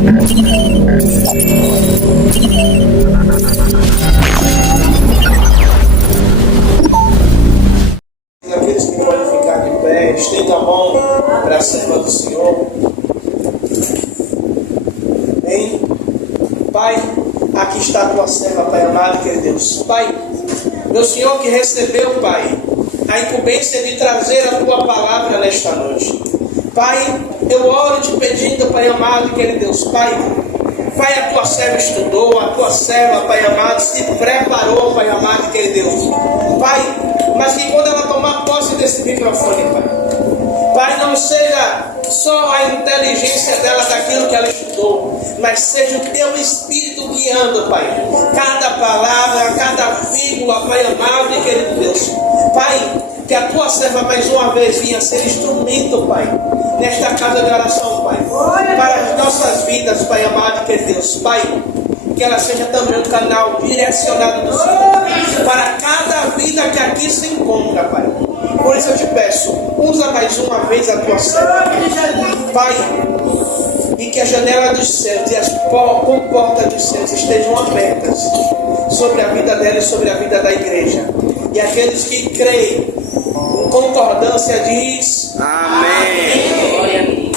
Aqueles que podem ficar de pé, estenda a mão para a serva do Senhor. Bem, Pai, aqui está a tua serva, Pai amado, querido Deus. Pai, meu Senhor que recebeu, Pai, a incumbência de trazer a tua palavra nesta noite. Pai, eu oro te pedindo, Pai amado, querido Deus. Pai, a tua serva estudou, a tua serva, Pai amado, se preparou, Pai amado, querido Deus. Pai, mas que quando ela tomar posse desse microfone, Pai, não seja só a inteligência dela daquilo que ela estudou, mas seja o teu Espírito guiando, Pai, cada palavra, cada vírgula, Pai amado e querido Deus. Pai, que a tua serva mais uma vez vinha ser instrumento, Pai, nesta casa de oração, Pai, para as nossas vidas, Pai amado e querido Deus. Pai, que ela seja também um canal direcionado do Senhor para cada vida que aqui se encontra, Pai. Por isso eu te peço, usa mais uma vez a tua serva, Pai, e que a janela dos céus e as comportas dos céus estejam abertas sobre a vida dela e sobre a vida da igreja. E aqueles que creem em concordância diz amém. Glória a Deus.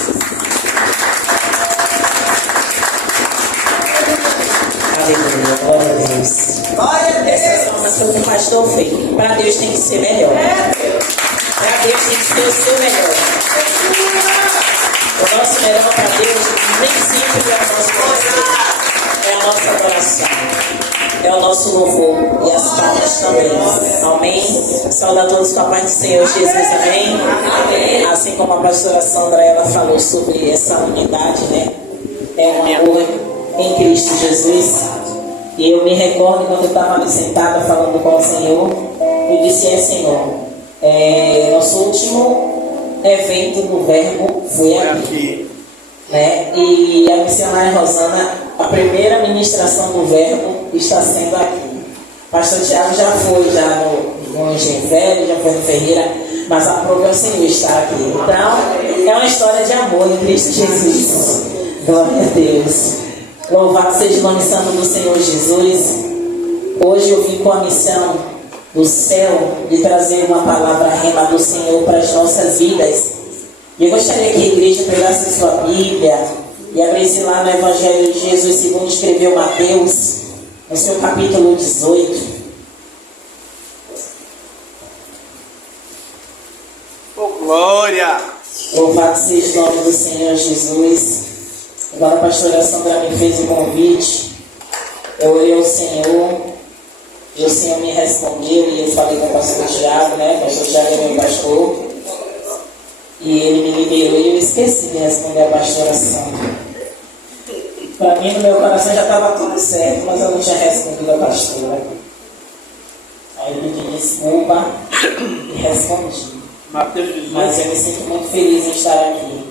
Aleluia, glória a Deus. Glória a Deus. Essa salvação que o pastor fez, para Deus tem que ser melhor. Para Deus tem que ser o seu melhor. O nosso melhor para Deus nem sempre é o nosso coração, é a nossa adoração, é o nosso louvor e as palmas também. Amém. Saúde a todos com a paz do Senhor Jesus. Amém. Amém. Assim como a pastora Sandra ela falou sobre essa unidade, né? É um amor em Cristo Jesus. E eu me recordo quando eu estava ali sentada falando com o Senhor, eu disse: Senhor, nosso último evento do Verbo foi aqui, né? E a missionária Rosana, a primeira ministração do Verbo está sendo aqui. Pastor Tiago já foi no Engenho Velho, já foi no Ferreira, mas a prova é o Senhor estar aqui. Então, é uma história de amor em Cristo Jesus. Glória a Deus. Louvado seja o nome santo do Senhor Jesus. Hoje eu vim com a missão do céu de trazer uma palavra rema do Senhor para as nossas vidas. E eu gostaria que a igreja pegasse sua Bíblia e abrisse lá no Evangelho de Jesus segundo escreveu Mateus, no seu capítulo 18. Oh, glória! Louvado seja o nome do Senhor Jesus. Agora a pastora Sandra me fez o convite. Eu orei ao Senhor e o Senhor me respondeu. E eu falei com o pastor Tiago, né? O pastor Tiago é meu pastor. E ele me liberou e eu esqueci de responder a pastora Sandra. Para mim, no meu coração já estava tudo certo, mas eu não tinha respondido a pastora. Aí eu pedi desculpa e respondi. Mas eu me sinto muito feliz em estar aqui,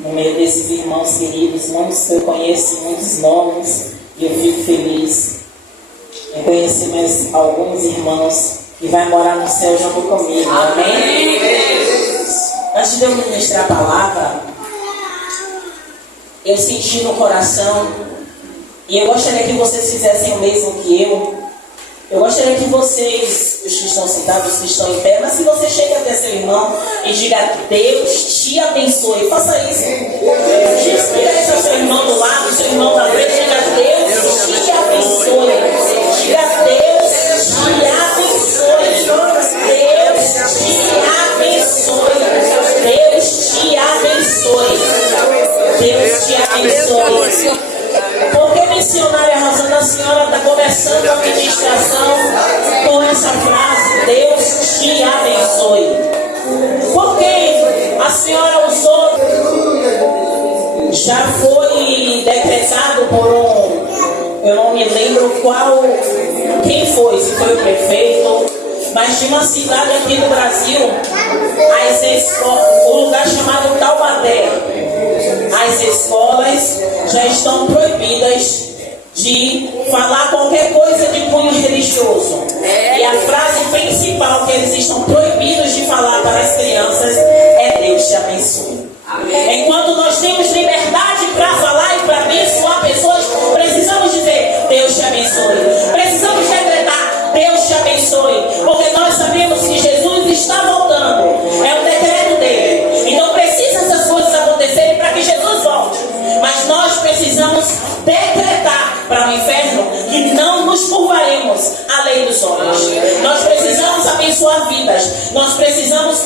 no meio desses irmãos queridos, muitos que eu conheço, muitos nomes, e eu fico feliz em conhecer mais alguns irmãos que vão morar no céu junto comigo. Amém? Antes de eu ministrar a palavra, eu senti no coração, e eu gostaria que vocês fizessem o mesmo que eu. Eu gostaria que vocês, os que estão sentados, os que estão em pé, mas se você chega até seu irmão e diga: Deus te abençoe, faça isso. Diga isso ao seu irmão do lado, seu irmão da frente, diga: Deus te abençoe. Diga: Deus te abençoe. Deus te abençoe. Deus te abençoe. Deus te abençoe. Porque missionária Rosana, a senhora está começando a ministração com essa frase: Deus te abençoe. Porque a senhora usou, já foi decretado por eu não me lembro quem foi, se foi o prefeito, mas de uma cidade aqui no Brasil, o lugar chamado Taubaté, as escolas já estão proibidas de falar qualquer coisa de cunho religioso. E a frase principal que eles estão proibidos de falar para as crianças é: Deus te abençoe. Enquanto nós temos liberdade para falar e para Nós precisamos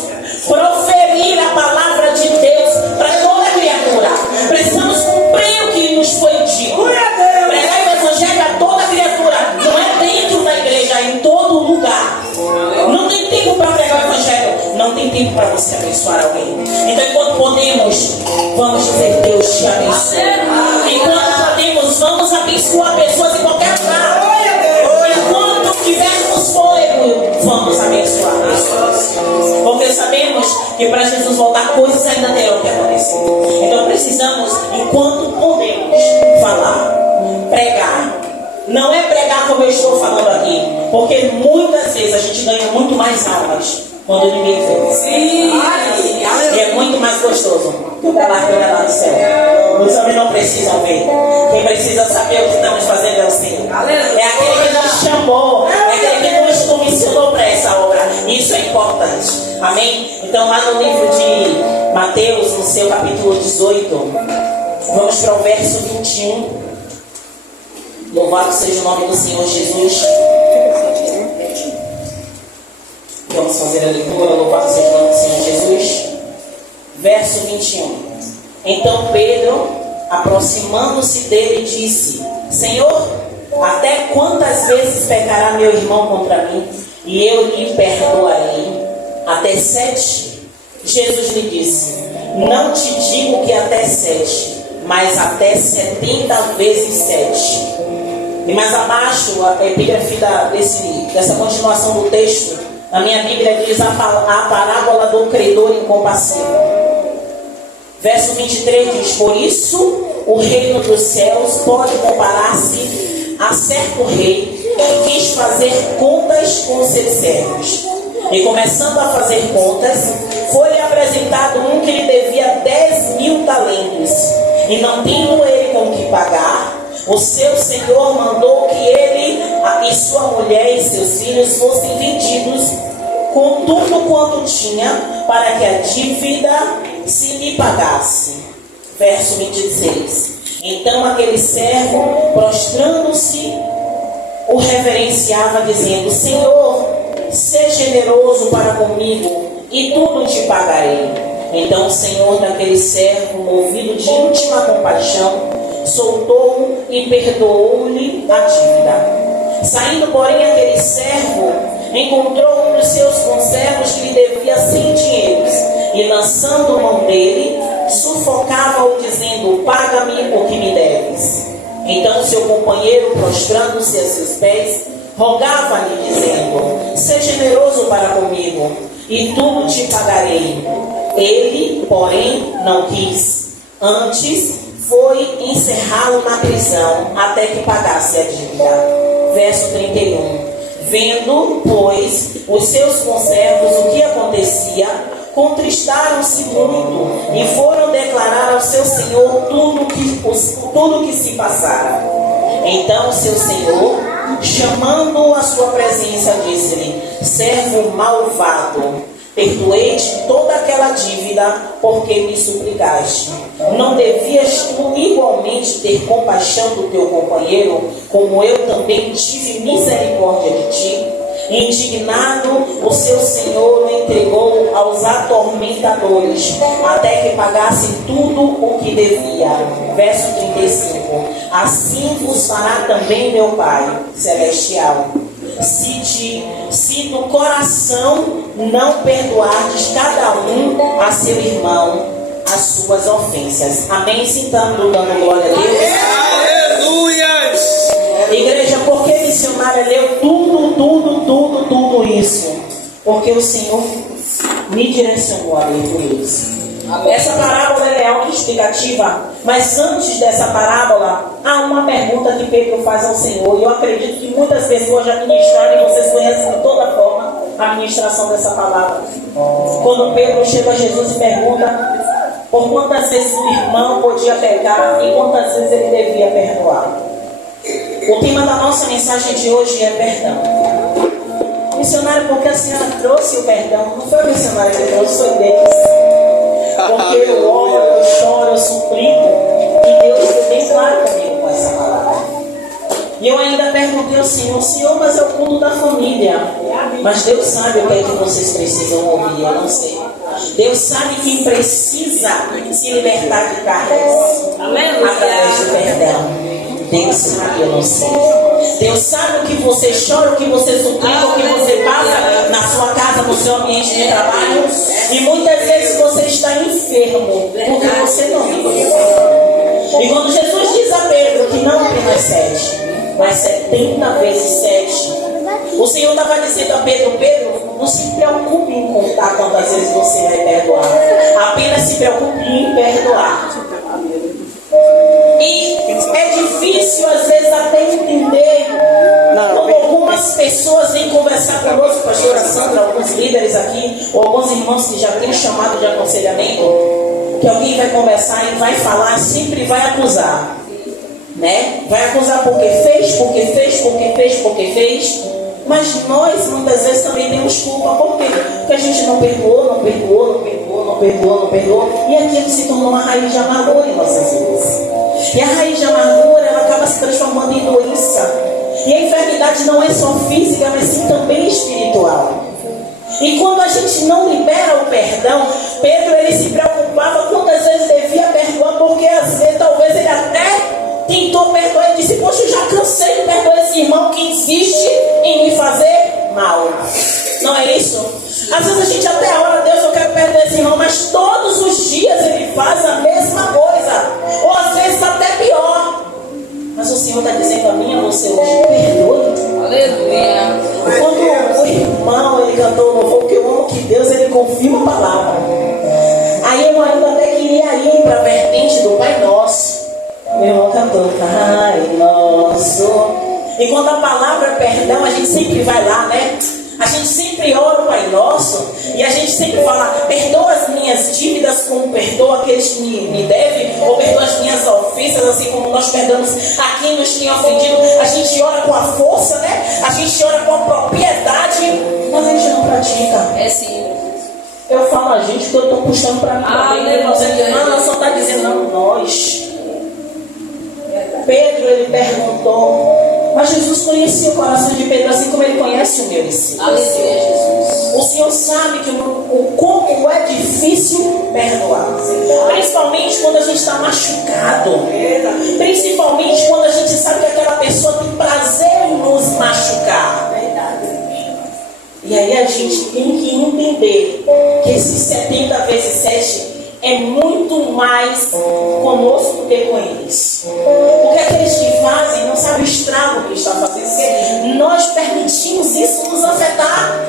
proferir a palavra de Deus para toda criatura. Precisamos cumprir o que nos foi dito. Pregar o evangelho a toda criatura. Não é dentro da igreja, é em todo lugar. Não tem tempo para pregar o evangelho. Não tem tempo para você abençoar alguém. Então, enquanto podemos, vamos dizer: Deus te abençoe. Enquanto podemos, vamos abençoar pessoas em qualquer lugar. Enquanto tivermos fôlego, vamos abençoar pessoas. Porque sabemos que para Jesus voltar, coisas ainda terão que acontecer. Então precisamos, enquanto podemos, falar, pregar. Não é pregar como eu estou falando aqui, porque muitas vezes a gente ganha muito mais almas quando ninguém vê. Sim. E é muito mais gostoso que o galardão é lá do céu. Os homens não precisam ver. Quem precisa saber o que estamos fazendo é o Senhor. É aquele que nos chamou, é aquele que nos comissionou para essa obra. Isso é importante. Amém? Então, lá no livro de Mateus, no seu capítulo 18, vamos para o verso 21. Louvado seja o nome do Senhor Jesus. Vamos fazer a leitura. Louvado seja o nome do Senhor Jesus. Verso 21. Então Pedro, aproximando-se dele, disse: Senhor, até quantas vezes pecará meu irmão contra mim, e eu lhe perdoarei? Até 7? Jesus lhe disse: Não te digo que até 7, mas até 70 vezes 7. E mais abaixo, a epígrafe dessa continuação do texto, na minha Bíblia diz a parábola do credor incompassivo. Verso 23 diz: Por isso o reino dos céus pode comparar-se a certo rei que quis fazer contas com seus servos. E começando a fazer contas, foi-lhe apresentado um que lhe devia 10.000 talentos. E não tendo ele com que pagar, o seu senhor mandou que ele e sua mulher e seus filhos fossem vendidos com tudo quanto tinha, para que a dívida se lhe pagasse. Verso 26. Então aquele servo, prostrando-se, o reverenciava, dizendo: Senhor, seja generoso para comigo, e tudo te pagarei. Então o senhor daquele servo, movido de íntima compaixão, soltou-o e perdoou-lhe a dívida. Saindo, porém, aquele servo encontrou um dos seus conservos que lhe devia 100 dinheiros, e lançando mão dele, sufocava-o, dizendo: Paga-me o que me deves. Então seu companheiro, prostrando-se a seus pés, rogava-lhe, dizendo: Seja generoso para comigo, e tudo te pagarei. Ele, porém, não quis. Antes, foi encerrá-lo na prisão até que pagasse a dívida. Verso 31. Vendo, pois, os seus conservos o que acontecia, contristaram-se muito e foram declarar ao seu senhor tudo que se passara. Então seu senhor, chamando-o à sua presença, disse-lhe: Servo malvado, perdoei-te toda aquela dívida porque me suplicaste. Não devias tu igualmente ter compaixão do teu companheiro, como eu também tive misericórdia de ti? Indignado, o seu senhor o entregou aos atormentadores, até que pagasse tudo o que devia. Verso 35. Assim vos fará também meu Pai celestial, se no coração não perdoardes cada um a seu irmão as suas ofensas. Amém? Sentando, dando glória a Deus. Aleluias! Igreja, por que missionária leu tudo isso? Porque o Senhor me direcionou a ler tudo isso. Essa parábola é autoexplicativa, mas antes dessa parábola há uma pergunta que Pedro faz ao Senhor, e eu acredito que muitas pessoas já ministraram, e vocês conhecem de toda forma a ministração dessa palavra. Quando Pedro chega a Jesus e pergunta por quantas vezes o irmão podia pecar e quantas vezes ele devia perdoar. O tema da nossa mensagem de hoje é perdão. Missionário, porque a senhora trouxe o perdão? Não foi o missionário que trouxe, foi Deus. Porque eu oro, eu choro, eu suplico, e Deus foi bem claro comigo com essa palavra. E eu ainda perguntei ao Senhor, Senhor, mas é o culto da família. Mas Deus sabe o que é que vocês precisam ouvir, eu não sei. Deus sabe quem precisa se libertar de cargas através do perdão. Deus sabe, eu não sei. Deus sabe o que você chora, o que você suplica, o que você passa na sua casa, no seu ambiente de trabalho. E muitas vezes você está enfermo porque você não vive. E quando Jesus diz a Pedro que não apenas 7, mas 70 vezes 7, o Senhor estava dizendo a Pedro: Pedro, não se preocupe em contar quantas vezes você vai perdoar. Apenas se preocupe em perdoar. E é difícil às vezes até entender quando algumas pessoas vêm conversar conosco, pastora Sandra, alguns líderes aqui, ou alguns irmãos que já têm chamado de aconselhamento, que alguém vai conversar e vai falar, sempre vai acusar, né? Vai acusar porque fez, porque fez, porque fez, porque fez. Mas nós muitas vezes também temos culpa. Por quê? Porque a gente não perdoou, não perdoou, não perdoou, não perdoou, não perdoou. E aquilo se tornou uma raiz de amargura em nossas vidas. E a raiz de amargura, ela acaba se transformando em doença. E a enfermidade não é só física, mas sim também espiritual. E quando a gente não libera o perdão, Pedro, ele se preocupava quantas vezes devia perdoar, porque às vezes talvez ele até tentou perdoar e disse: poxa, eu já cansei de perdoar esse irmão que insiste em me fazer mal. Não é isso? Às vezes a gente até ora: Deus, eu quero perdoar esse irmão, mas todos os dias ele faz a mesma coisa, ou às vezes até pior. Mas o Senhor está dizendo a mim e a você hoje: perdoe. Aleluia. Quando o irmão ele cantou o louvor, porque eu amo que Deus ele confirma a palavra. Aí eu ainda até queria ir para a vertente do Pai Nosso. Meu irmão cantou Pai Nosso. E quando a palavra perdão, a gente sempre vai lá, né? A gente sempre ora o Pai Nosso e a gente sempre fala: perdoa as minhas dívidas como perdoa aqueles que me devem, ou perdoa as minhas ofensas, assim como nós perdoamos a quem nos tem ofendido. A gente ora com a força, né? A gente ora com a propriedade, mas a gente não pratica. É sim. Eu falo a gente porque eu estou puxando para mim também. Ela só está dizendo: não, nós. Pedro, ele perguntou, mas Jesus conhecia o coração de Pedro assim como ele conhece o meu e seu. Aleluia, Jesus. O Senhor sabe que como é difícil perdoar, principalmente quando a gente está machucado, principalmente quando a gente sabe que aquela pessoa tem prazer em nos machucar. E aí a gente tem que entender que esses 70 vezes 7 é muito mais conosco do que com eles. Porque aqueles que fazem não sabem o estrago que está fazendo. Porque nós permitimos isso nos afetar.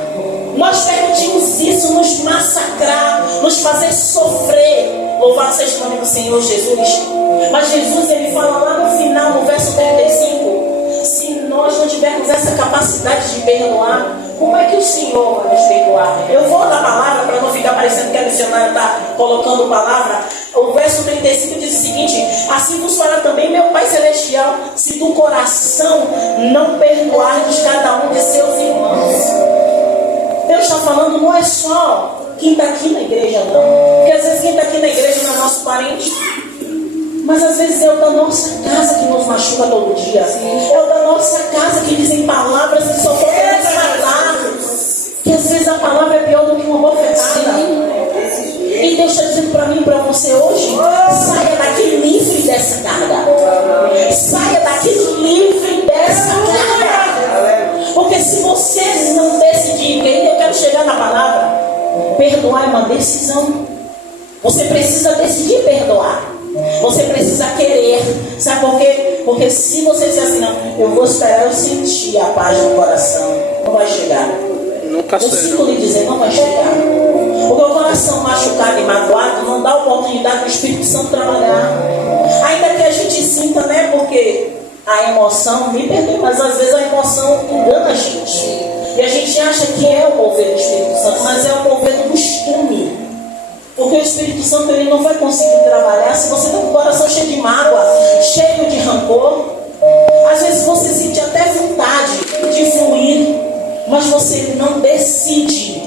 Nós permitimos isso nos massacrar, nos fazer sofrer. Louvado seja o nome do Senhor Jesus. Mas Jesus, ele fala lá no final, no verso 35, se nós não tivermos essa capacidade de perdoar, como é que o Senhor vai nos perdoar? Eu vou dar palavra para não ficar parecendo que a missionária está colocando palavra. O verso 35 diz o seguinte: assim vos fará também meu Pai Celestial, se do coração não perdoardes cada um de seus irmãos. Deus está falando, não é só quem está aqui na igreja, não. Porque às vezes quem está aqui na igreja não é nosso parente. Mas às vezes é o da nossa casa que nos machuca todo dia. É o da nossa casa que dizem palavras que só podem nos matar. Que às vezes a palavra é pior do que uma bofetada. E Deus está dizendo para mim e para você hoje: saia daqui livre dessa carga. Saia daqui livre dessa carga. Porque se você não decidir, e eu quero chegar na palavra, perdoar é uma decisão. Você precisa decidir perdoar. Você precisa querer. Sabe por quê? Porque se você disser assim: não, eu vou esperar eu sentir a paz no coração, não vai chegar. Nunca Eu sinto lhe dizer, não vai chegar. Porque o coração machucado e magoado não dá oportunidade do Espírito Santo trabalhar. Ainda que a gente sinta, né? Porque a emoção, me perdoe, mas às vezes a emoção engana a gente. E a gente acha que é o mover do Espírito Santo, mas é o mover do costume. Porque o Espírito Santo ele não vai conseguir trabalhar se você está com o coração cheio de mágoa, cheio de rancor. Às vezes você sente até vontade de fluir, mas você não decide.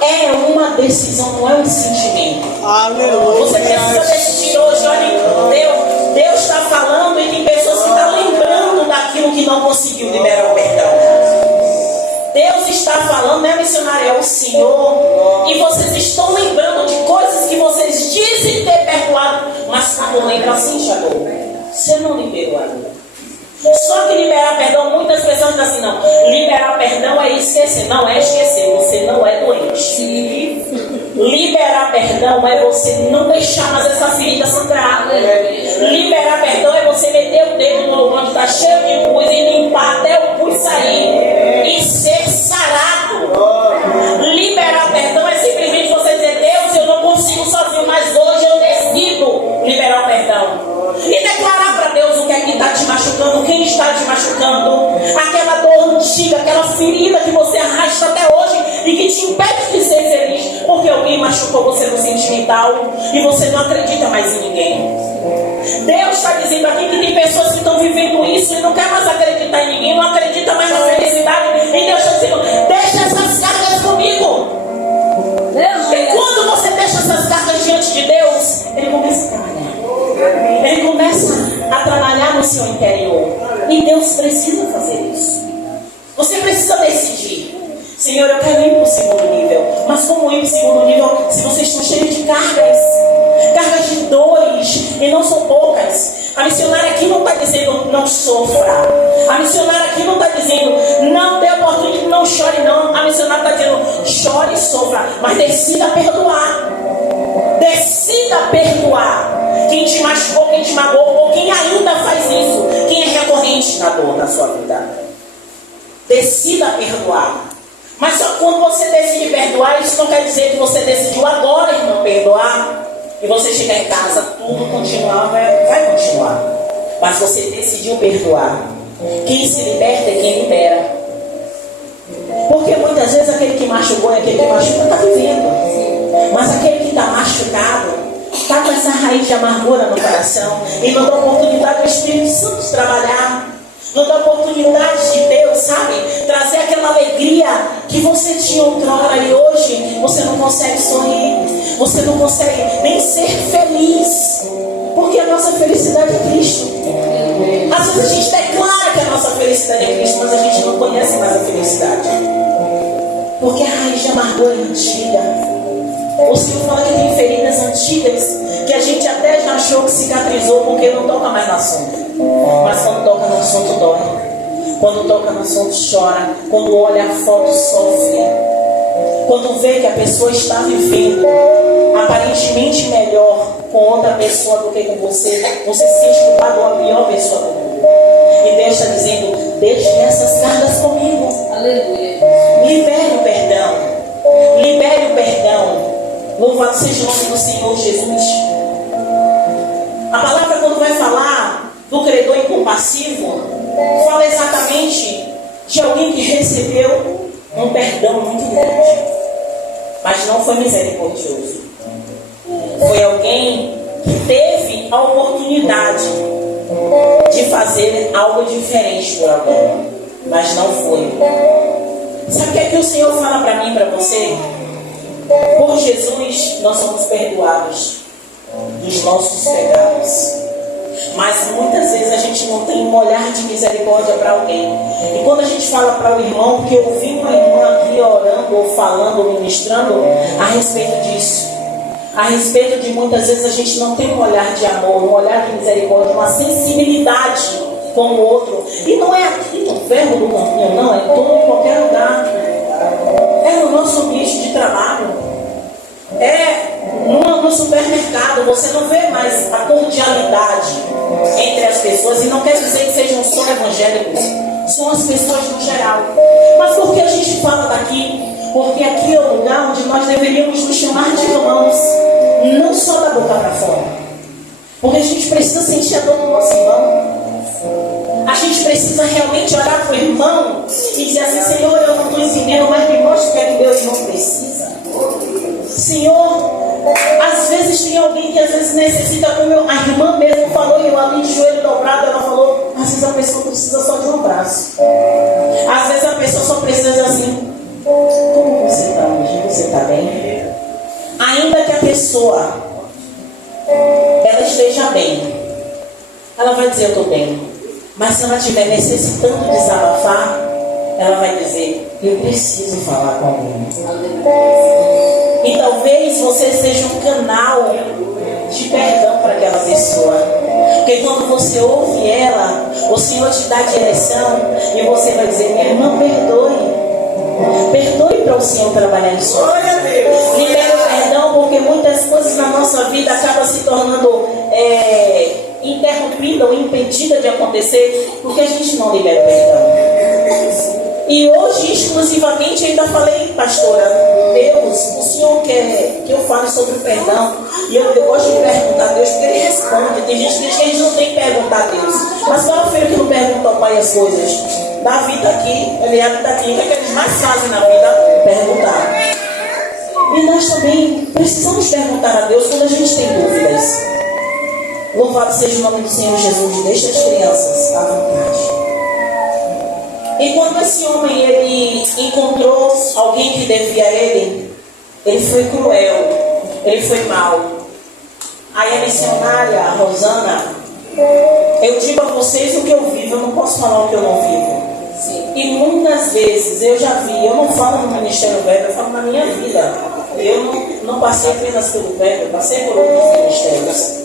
É uma decisão, não é um sentimento. Aleluia. Você precisa decidir hoje. Olha, Deus está falando e tem pessoas que estão lembrando daquilo que não conseguiu liberar. falei para Cíntia, você não liberou ainda. Só que liberar perdão, muitas pessoas dizem assim, não, liberar perdão é esquecer. Não é esquecer, você não é doente. Liberar perdão é você não deixar mais essa ferida sangrar. Liberar perdão é você meter o dedo no onde está cheio de pus e limpar até o pus sair e ser sarado. Liberar perdão é simplesmente você dizer, Deus, eu não consigo sozinho, mas hoje eu decido liberar o perdão. E declarar para Deus o que é que está te machucando, quem está te machucando, aquela dor antiga, aquela ferida que você arrasta até hoje e que te impede de ser feliz, porque alguém machucou você no sentimental e você não acredita mais em ninguém. Deus está dizendo aqui que tem pessoas que estão vivendo isso e não quer mais acreditar em ninguém, não acredita mais na felicidade, e Deus está dizendo, deixa essas cargas comigo. E quando você deixa essas cargas diante de Deus, Ele começa a trabalhar. Ele começa a trabalhar no seu interior. E Deus precisa fazer isso. Você precisa decidir. Senhor, eu quero ir para o segundo nível. Mas como ir para o segundo nível se vocês estão cheios de cargas? Cargas de dores. E não são poucas. A missionária aqui não está dizendo não sofra. A missionária aqui não está dizendo não dê oportunidade, não chore não. A missionária está dizendo chore e sofra. Mas decida perdoar. Decida perdoar. Quem te machucou, quem te magoou, ou quem ainda faz isso, quem é recorrente na dor da sua vida. Decida perdoar. Mas só quando você decide perdoar, isso não quer dizer que você decidiu agora, irmão, perdoar, e você chegar em casa, tudo continuar, vai continuar. Mas você decidiu perdoar. Quem se liberta é quem libera. Porque muitas vezes aquele que machucou e aquele que machuca está vivendo. Mas aquele que está machucado está com essa raiz de amargura no coração e não dá oportunidade do Espírito Santo de trabalhar, não dá oportunidade de Deus, sabe, trazer aquela alegria que você tinha outrora e hoje você não consegue sorrir, você não consegue nem ser feliz, porque a nossa felicidade é Cristo. Às vezes a gente declara que a nossa felicidade é Cristo, mas a gente não conhece mais a felicidade, porque a raiz de amargura é antiga. O Senhor fala que tem feridas antigas que a gente até já achou que cicatrizou porque não toca mais no assunto. Mas quando toca no assunto dói. Quando toca no assunto chora. Quando olha a foto sofre. Quando vê que a pessoa está vivendo aparentemente melhor com outra pessoa do que com você, você se sente culpado ou a pior pessoa do mundo. E Deus está dizendo, deixe essas cargas comigo. Aleluia. Libere o perdão. Libere o perdão. Louvado seja o nome do Senhor Jesus. A palavra, quando vai falar do credor incompassivo, fala exatamente de alguém que recebeu um perdão muito grande, mas não foi misericordioso. Foi alguém que teve a oportunidade de fazer algo diferente por alguém, mas não foi. Sabe o que é que o Senhor fala para mim e para você? Por Jesus nós somos perdoados dos nossos pecados, mas muitas vezes a gente não tem um olhar de misericórdia para alguém. E quando a gente fala para o irmão, porque eu vi uma irmã aqui orando ou falando ou ministrando a respeito disso, a respeito de muitas vezes a gente não tem um olhar de amor, um olhar de misericórdia, uma sensibilidade com o outro. E não é aqui no verbo do caminho, não, é todo em qualquer lugar. É no nosso ambiente de trabalho, é no supermercado. Você não vê mais a cordialidade entre as pessoas, e não quer dizer que sejam só evangélicos, são as pessoas no geral. Mas por que a gente fala daqui? Porque aqui é o lugar onde nós deveríamos nos chamar de irmãos, não só da boca para fora, porque a gente precisa sentir a dor do nosso irmão. A gente precisa realmente orar para o irmão e dizer assim, Senhor, eu não estou entendendo, mas me mostra o que é que meu irmão precisa. Senhor, às vezes tem alguém que às vezes necessita, como a irmã mesmo falou, e eu ali de joelho dobrado, ela falou, às vezes a pessoa precisa só de um abraço. Às vezes a pessoa só precisa dizer assim, como você está hoje? Você está bem? Ainda que a pessoa ela esteja bem, ela vai dizer, eu estou bem. Mas se ela estiver necessitando desabafar, ela vai dizer, eu preciso falar com alguém. E talvez você seja um canal de perdão para aquela fazer sua. Porque quando você ouve ela, o Senhor te dá direção e você vai dizer: minha irmã, perdoe. Perdoe para o Senhor trabalhar em sua vida. Libere o perdão, porque muitas coisas na nossa vida acabam se tornando interrompida ou impedida de acontecer porque a gente não libera o perdão. E hoje, exclusivamente, ainda falei: pastora, Deus, o Senhor quer que eu fale sobre o perdão. E eu gosto de perguntar a Deus, porque Ele responde. Tem gente que diz que a gente não tem que perguntar a Deus. Mas qual é o filho que não pergunta ao Pai as coisas? Davi está aqui, Eliabe está aqui. O que eles mais fazem na vida? Perguntar. E nós também precisamos perguntar a Deus quando a gente tem dúvidas. Louvado seja o nome do Senhor Jesus. Deixa as crianças à vontade. E quando esse homem ele encontrou alguém que devia a ele foi cruel, ele foi mau. Aí a missionária, a Rosana, eu digo a vocês o que eu vivo, eu não posso falar o que eu não vivo. Sim. E muitas vezes eu já vi, eu não falo no Ministério Velho, eu falo na minha vida. Eu não passei apenas pelo Velho, eu passei por outros ministérios.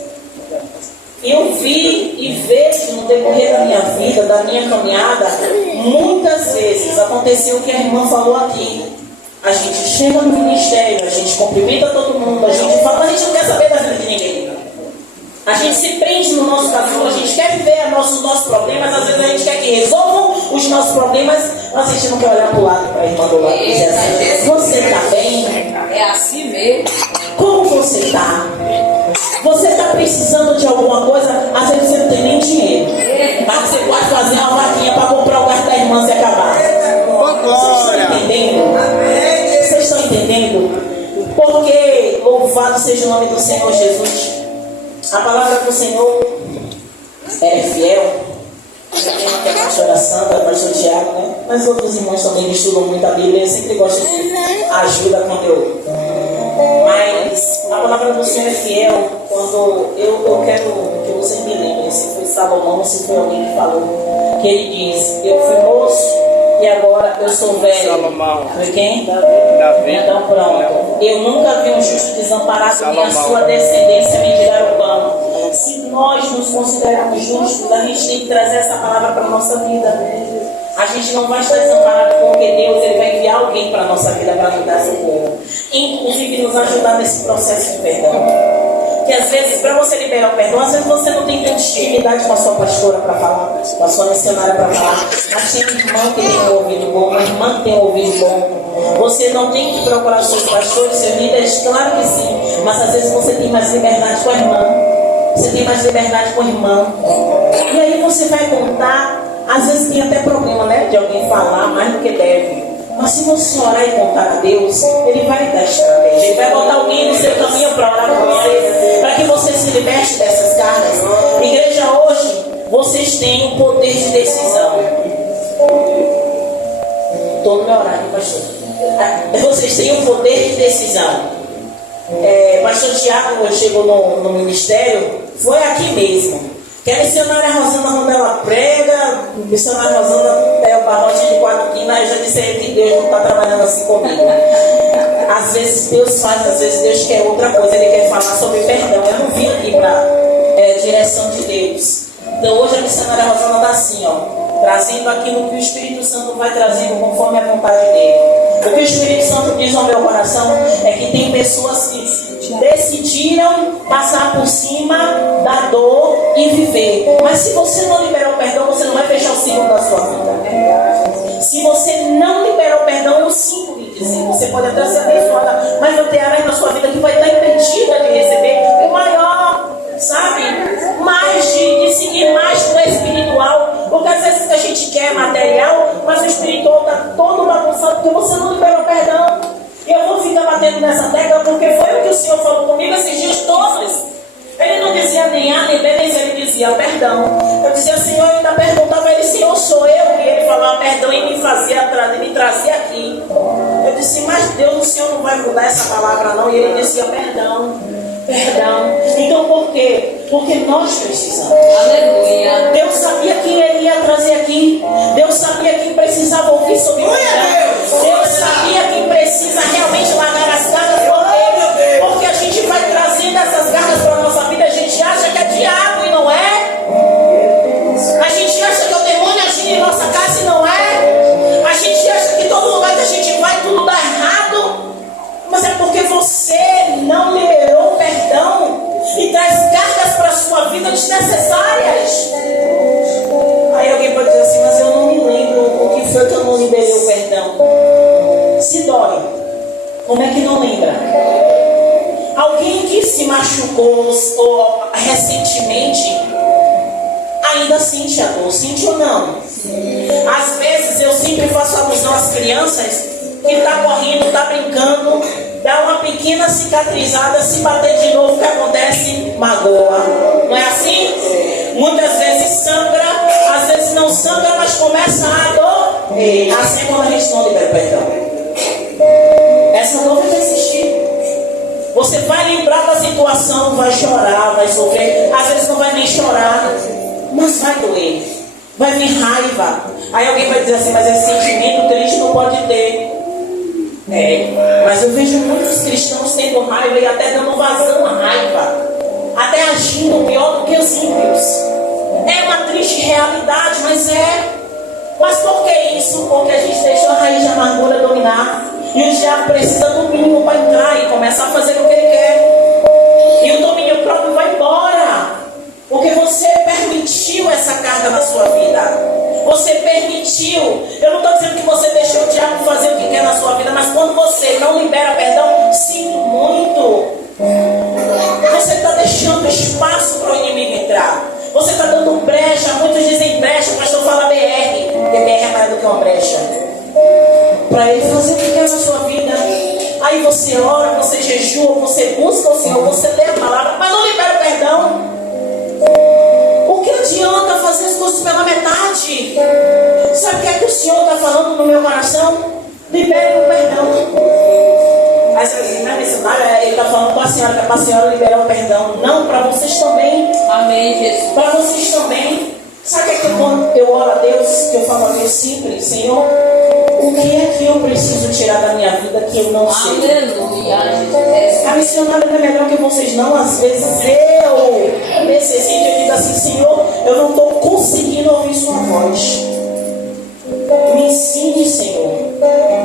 Eu vi e vejo no decorrer da minha vida, da minha caminhada, muitas vezes aconteceu o que a irmã falou aqui. A gente chega no ministério, a gente cumprimenta todo mundo, a gente fala, mas a gente não quer saber da vida de ninguém. A gente se prende no nosso casulo, a gente quer viver os nossos problemas, às vezes a gente quer que resolvam os nossos problemas, mas a gente não quer olhar para o lado para a irmã do lado e dizer assim: você está bem? É assim mesmo. Como você está? Você está precisando de alguma coisa? Às vezes você não tem nem dinheiro, mas você pode fazer uma vaquinha para comprar o quarto da irmã se acabar. Vocês estão entendendo? Vocês estão entendendo? Porque louvado seja o nome do Senhor Jesus. A palavra do Senhor é fiel. Tem a pastora Sandra, a pastor Tiago, né? Mas outros irmãos também estudam muito a Bíblia. Eu sempre gosto de ajuda quando eu... Mas a palavra do Senhor é fiel. Quando eu quero que vocês me lembrem, se foi Salomão, se foi alguém que falou, que ele diz: eu fui moço e agora eu sou velho. Salomão. Foi quem? Davi. Então pronto. Eu nunca vi um justo desamparado nem a sua descendência mendigar o pão. Se nós nos considerarmos justos, a gente tem que trazer essa palavra para a nossa vida. A gente não vai estar desamparado porque Deus ele vai enviar alguém para a nossa vida para nos dar socorro. Inclusive nos ajudar nesse processo de perdão. Que às vezes, para você liberar o perdão, às vezes você não tem tanta intimidade com a sua pastora para falar, com a sua missionária para falar. Mas tem um irmão que tem um ouvido bom, uma irmã que tem um ouvido bom. Você não tem que procurar seus pastores, seus líderes, claro que sim. Mas às vezes você tem mais liberdade com a irmã. Você tem mais liberdade com o irmão. E aí você vai contar. Às vezes tem até problema, né, de alguém falar mais do que deve. Mas se você orar e contar a Deus, Ele vai dar estratégia. Ele vai botar alguém no seu caminho para orar com você, para que você se liberte dessas cargas. Igreja, hoje, vocês têm o poder de decisão. Estou no meu horário, pastor. Vocês têm o poder de decisão. Pastor Tiago chegou no ministério, foi aqui mesmo. Que a missionária Rosana, quando ela prega, a missionária Rosana é o barrote de 4 quinas. Eu já disse a ele que Deus não está trabalhando assim comigo. Às vezes Deus faz, às vezes Deus quer outra coisa. Ele quer falar sobre perdão. Eu não vim aqui para direção de Deus. Então hoje a missionária Rosana está assim, ó, trazendo aquilo que o Espírito Santo vai trazendo conforme a vontade dele. O que o Espírito Santo diz ao meu coração é que tem pessoas que decidiram passar por cima da dor e viver. Mas se você não liberar o perdão, você não vai fechar o ciclo da sua vida. Se você não liberar o perdão, eu sinto lhe dizer, você pode até ser abençoada, mas vai ter áreas na sua vida que vai estar impedida de receber o maior, sabe? Mais de seguir mais no espiritual. Porque às vezes a gente quer material, mas o espiritual está todo bagunçado porque você não liberou o perdão. E eu vou ficar batendo nessa tecla porque foi o que o Senhor falou comigo esses dias todos. Ele não dizia nem A nem B, nem C, ele dizia perdão. Eu dizia: Senhor, eu ainda perguntava a ele: Senhor, sou eu? E ele falava perdão e me trazia aqui. Eu disse: mas Deus, o Senhor não vai mudar essa palavra não? E ele dizia: perdão, perdão. Então por quê? Porque nós precisamos. Aleluia. Deus sabia que ele ia trazer aqui. Deus sabia que precisava ouvir sobre o perdão. Deus sabia que precisa realmente largar as cargas. Porque a gente vai trazendo essas garras para a nossa vida. A gente acha que é Como é que não lembra? Alguém que se machucou ou recentemente ainda sente a dor, sente ou não? Às vezes eu sempre faço alusão às crianças que está correndo, está brincando, dá uma pequena cicatrizada, se bater de novo, o que acontece? Magoa. Não é assim? Muitas vezes sangra, às vezes não sangra, mas começa a dor. E assim é quando a gente não libera perdão. Essa dor vai persistir. Você vai lembrar da situação, vai chorar, vai sofrer. Às vezes não vai nem chorar, mas vai doer. Vai vir raiva. Aí alguém vai dizer assim, mas esse sentimento triste não pode ter. Mas eu vejo muitos cristãos tendo raiva e até dando vazão à raiva. Até agindo pior do que os ímpios. É uma triste realidade, mas é. Mas por que isso? Porque a gente deixou a raiz de amargura dominar. E o diabo precisa do mínimo para entrar e começar a fazer o que ele quer. E o domínio próprio vai embora. Porque você permitiu essa carga na sua vida. Você permitiu. Eu não estou dizendo que você deixou o diabo fazer o que quer na sua vida, mas quando você não libera perdão, sinto muito. Você está deixando espaço para o inimigo entrar. Você está dando brecha. Muitos dizem brecha, mas eu falo BR. Porque BR é mais do que uma brecha. Para ele fazer o que quer na sua vida. Aí você ora, você jejua, você busca o Senhor, você lê a palavra, mas não libera o perdão. O que adianta fazer as coisas pela metade? Sabe o que é que o Senhor está falando no meu coração? Libere o perdão. Aí você vai dizer, não é missionário? Ele está falando com a senhora, que é para a senhora liberar o perdão. Não, para vocês também. Amém, Jesus. Para vocês também. Sabe o que é que quando eu oro a Deus, que eu falo a Deus simples, Senhor, o que é que eu preciso tirar da minha vida que eu não sei? Aleluia, Jesus. A missionária não é melhor que vocês não. Às vezes eu necessito, eu digo assim, Senhor, eu não estou conseguindo ouvir sua voz. Me ensine, Senhor,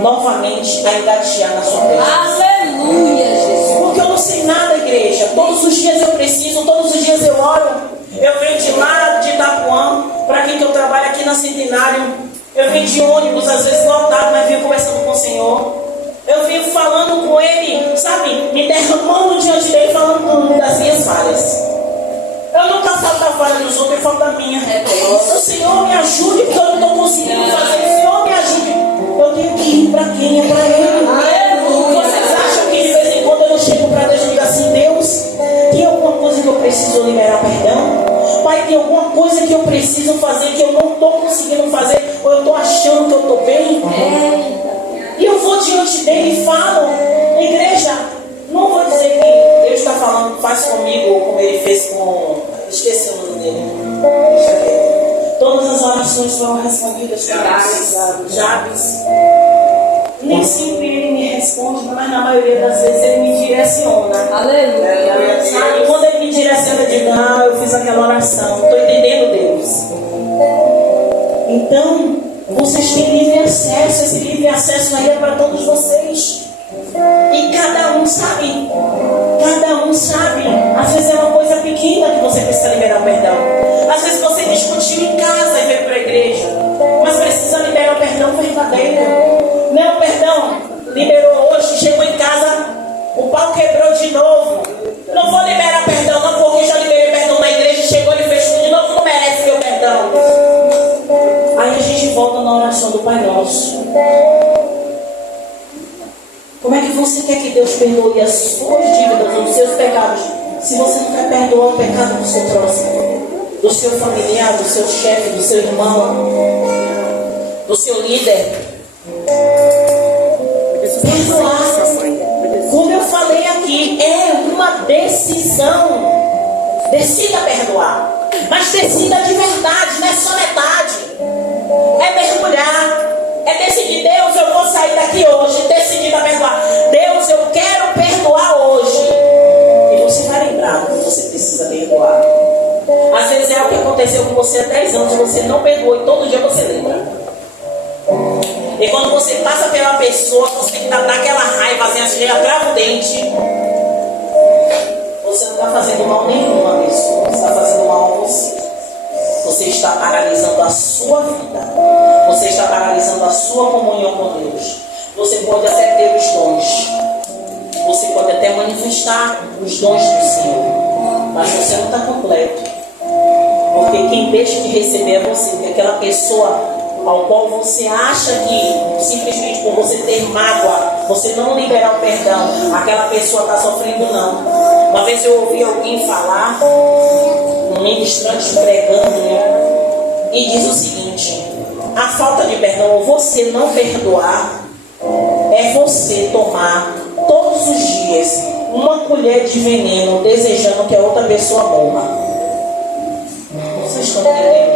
novamente a engatear na sua presença. Aleluia, Jesus. Porque eu não sei nada, igreja. Todos os dias eu preciso, todos os dias eu oro. Eu venho de lá de Itapuã, para quem que eu trabalho aqui na Centenário. Eu venho de ônibus, às vezes lotado, mas venho conversando com o Senhor. Eu venho falando com Ele, sabe? Me derramando diante dele, falando das minhas falhas. Eu nunca falo da falha dos outros, eu falo da minha. O Senhor me ajude, porque eu não estou conseguindo fazer. O Senhor me ajude. Eu tenho que ir para quem? É para Ele. Vocês acham que de vez em quando eu não chego para Deus e digo assim, Deus, tem alguma coisa que eu preciso liberar perdão? Pai, tem alguma coisa que eu preciso fazer que eu não estou conseguindo fazer, ou eu estou achando que eu estou bem? E eu vou diante dele e falo, igreja, não vou dizer que Deus está falando, faz comigo como ele fez com. Esqueci o nome dele. Deixa eu ver. Todas as orações foram respondidas por Jabes. Nem sempre ele me responde, mas na maioria das vezes ele me direciona. Aleluia. Sabe? Quando ele me direciona, eu digo, não, eu fiz aquela oração, estou entendendo Deus. Então, vocês têm livre acesso, esse livre acesso aí é para todos vocês. E cada um sabe, às vezes é uma coisa pequena que você precisa liberar o perdão. Às vezes você discutiu em casa e veio para a igreja, mas precisa liberar o perdão verdadeiro. Não, perdão, liberou hoje, chegou em casa, o pau quebrou de novo. Não vou liberar perdão, não, porque já liberei perdão na igreja, chegou e fez tudo de novo, não merece meu perdão. Aí a gente volta na oração do Pai Nosso. Como é que você quer que Deus perdoe as suas dívidas, os seus pecados, se você não quer perdoar o pecado do seu próximo, do seu familiar, do seu chefe, do seu irmão, do seu líder? Perdoar, como eu falei aqui, é uma decisão. Decida perdoar, mas decida de verdade, não é só metade. É mergulhar, é decidir, Deus, eu vou sair daqui hoje, decidir a perdoar. Deus, eu quero perdoar hoje. E você vai lembrar que você precisa perdoar. Às vezes é algo que aconteceu com você há 10 anos, você não perdoou e todo dia você lembra. E quando você passa pela pessoa, você tem que dar aquela raivazinha, você já trava o dente. Você não está fazendo mal nenhum a pessoa, você está fazendo mal a você. Você está paralisando a sua vida. Você está paralisando a sua comunhão com Deus. Você pode até ter os dons, Você pode até manifestar os dons do Senhor, mas você não está completo. Porque quem deixa de receber é você. Porque aquela pessoa ao qual você acha que simplesmente por você ter mágoa, você não liberar o perdão, aquela pessoa está sofrendo, não. Uma vez eu ouvi alguém falar, um ministrante pregando, né? E diz o seguinte: a falta de perdão, ou você não perdoar, é você tomar todos os dias uma colher de veneno desejando que a outra pessoa morra. Vocês estão entendendo?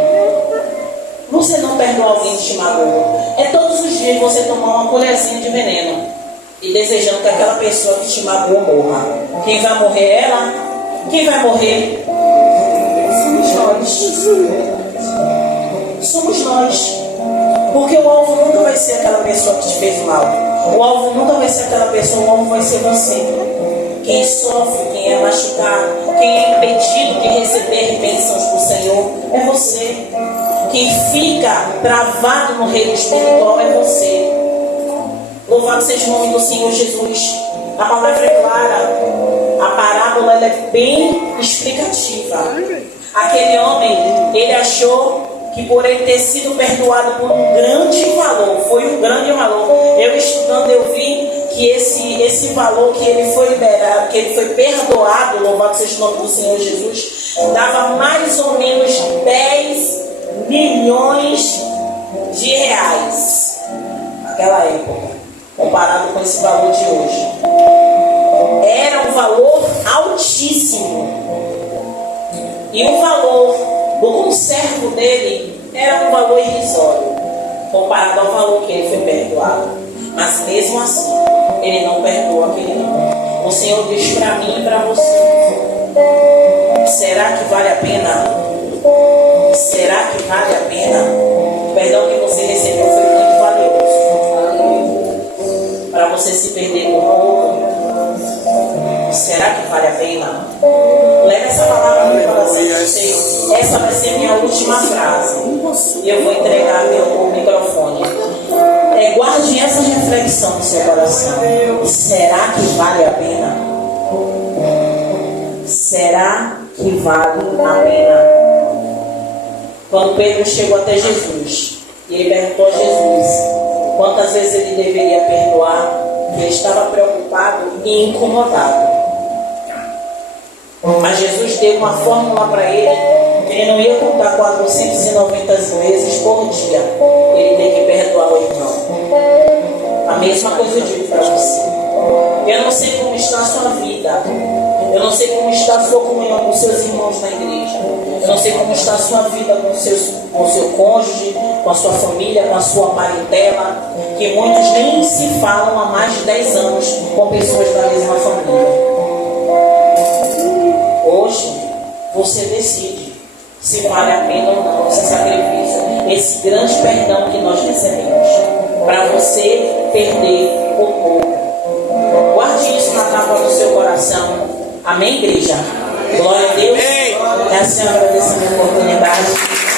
Você não perdoa alguém que te magoou. É todos os dias você tomar uma colherzinha de veneno e desejando que aquela pessoa que te magoou morra. Quem vai morrer é ela? Quem vai morrer? Somos nós. Somos nós. Porque o alvo nunca vai ser aquela pessoa que te fez mal. O alvo nunca vai ser aquela pessoa, o alvo vai ser você. Quem sofre, quem é machucado, quem é impedido de receber bênçãos do Senhor é você. Quem fica travado no reino espiritual é você. Louvado seja o nome do Senhor Jesus. A palavra é clara. A parábola ela é bem explicativa. Aquele homem, ele achou que por ele ter sido perdoado por um grande valor, foi um grande valor. Eu estudando, eu vi que esse valor que ele foi liberado, que ele foi perdoado, louvado seja o nome do Senhor Jesus, dava mais ou menos 10 milhões de reais naquela época, comparado com esse valor de hoje. Era um valor altíssimo. E o valor do conservo dele era um valor irrisório, comparado ao valor que ele foi perdoado. Mas mesmo assim, ele não perdoa aquele não. O Senhor diz para mim e para você: será que vale a pena? Será que vale a pena? O perdão que você recebeu foi muito valioso. Para você se perder por pouco, será que vale a pena? Leve essa palavra no meu coração. Essa vai ser minha última frase. E eu vou entregar meu microfone. Guarde essa reflexão no seu coração. Será que vale a pena? Será que vale a pena? Quando Pedro chegou até Jesus e ele perguntou a Jesus quantas vezes ele deveria perdoar, ele estava preocupado e incomodado. Mas Jesus deu uma fórmula para ele, que ele não ia contar 490 vezes por dia. Ele tem que perdoar o irmão. A mesma coisa eu digo para você. Eu não sei como está a sua vida. Eu não sei como está a sua comunhão com seus irmãos na igreja. Eu não sei como está a sua vida com o seu cônjuge, com a sua família, com a sua parentela, que muitos nem se falam há mais de 10 anos com pessoas da mesma família. Hoje, você decide se vale a pena ou não esse sacrifício, esse grande perdão que nós recebemos, para você perder o pouco. Guarde isso na tábua do seu coração. Amém, igreja? Glória a Deus. É a Senhora agradecendo a oportunidade.